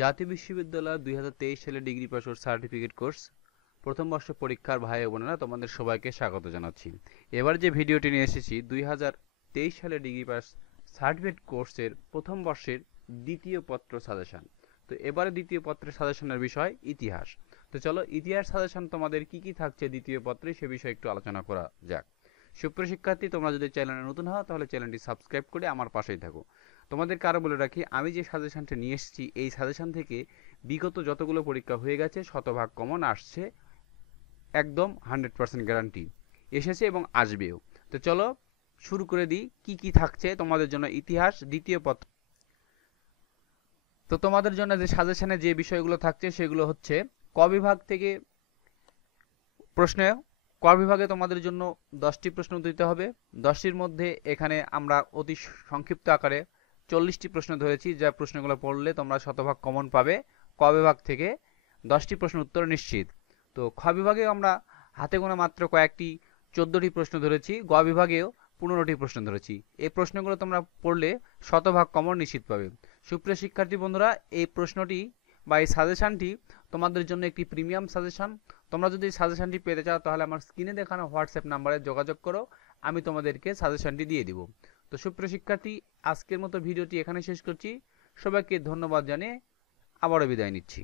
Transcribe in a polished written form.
জাতীয় বিশ্ববিদ্যালয় 2023 সালে ডিগ্রি পাস ও সার্টিফিকেট কোর্স প্রথম বর্ষ পরীক্ষার ভাই ও বোনেরা তোমাদের সবাইকে স্বাগত জানাচ্ছি। এবার যে ভিডিওটি নিয়ে এসেছি 2023 সালে ডিগ্রি পাস সার্টিফিকেট কোর্সের প্রথম বর্ষের দ্বিতীয় পত্র সাজেশন। তো এবারে দ্বিতীয় পত্রের সাজেশনের বিষয় ইতিহাস। তো চলো ইতিহাস সাজেশন তোমাদের কি কি থাকছে দ্বিতীয় পত্রে সে বিষয়ে একটু আলোচনা করা যাক। সুপ্রিয় শিক্ষার্থী, তোমরা যদি চ্যানেলে নতুন হও তাহলে চ্যানেলটি সাবস্ক্রাইব করে আমার পাশেই থাকো। তোমাদেরকে আরও বলে রাখি, আমি যে সাজেশনটা নিয়ে এসেছি এই সাজেশন থেকে বিগত যতগুলো পরীক্ষা হয়ে গেছে শতভাগ কমন আসছে, একদম 100% গ্যারান্টি এসেছে এবং আসবেও। তো চলো শুরু করে দিই কি কি থাকছে তোমাদের জন্য ইতিহাস দ্বিতীয় পত্র। তো তোমাদের জন্য যে সাজেশনে যে বিষয়গুলো থাকছে সেগুলো হচ্ছে ক বিভাগ থেকে প্রশ্ন। ক বিভাগে তোমাদের জন্য 10টি প্রশ্ন দিতে হবে। 10টির মধ্যে এখানে আমরা অতি সংক্ষিপ্ত আকারে 40টি প্রশ্ন ধরেছি, যা প্রশ্নগুলো পড়লে তোমরা শতভাগ কমন পাবে। ক বিভাগ থেকে 10টি প্রশ্ন উত্তর নিশ্চিত। তো খ বিভাগে আমরা হাতে গোনা মাত্র কয়েকটি 14টি প্রশ্ন ধরেছি। গ বিভাগেও 15টি প্রশ্ন ধরেছি। এই প্রশ্নগুলো তোমরা পড়লে শতভাগ কমন নিশ্চিত পাবে। সুপ্রিয় শিক্ষার্থী বন্ধুরা, এই প্রশ্নটি বা এই সাজেশনটি তোমাদের জন্য একটি প্রিমিয়াম সাজেশন। তোমরা যদি সাজেশনটি পেতে চাও তাহলে আমার স্ক্রিনে দেখানো হোয়াটসঅ্যাপ নাম্বারে যোগাযোগ করো, আমি তোমাদেরকে সাজেশনটি দিয়ে দিব। তো সুপ্রিয় শিক্ষার্থী, আজকের মতো ভিডিওটি এখানে শেষ করছি। সবাইকে ধন্যবাদ জানিয়ে আবারও বিদায় নিচ্ছি।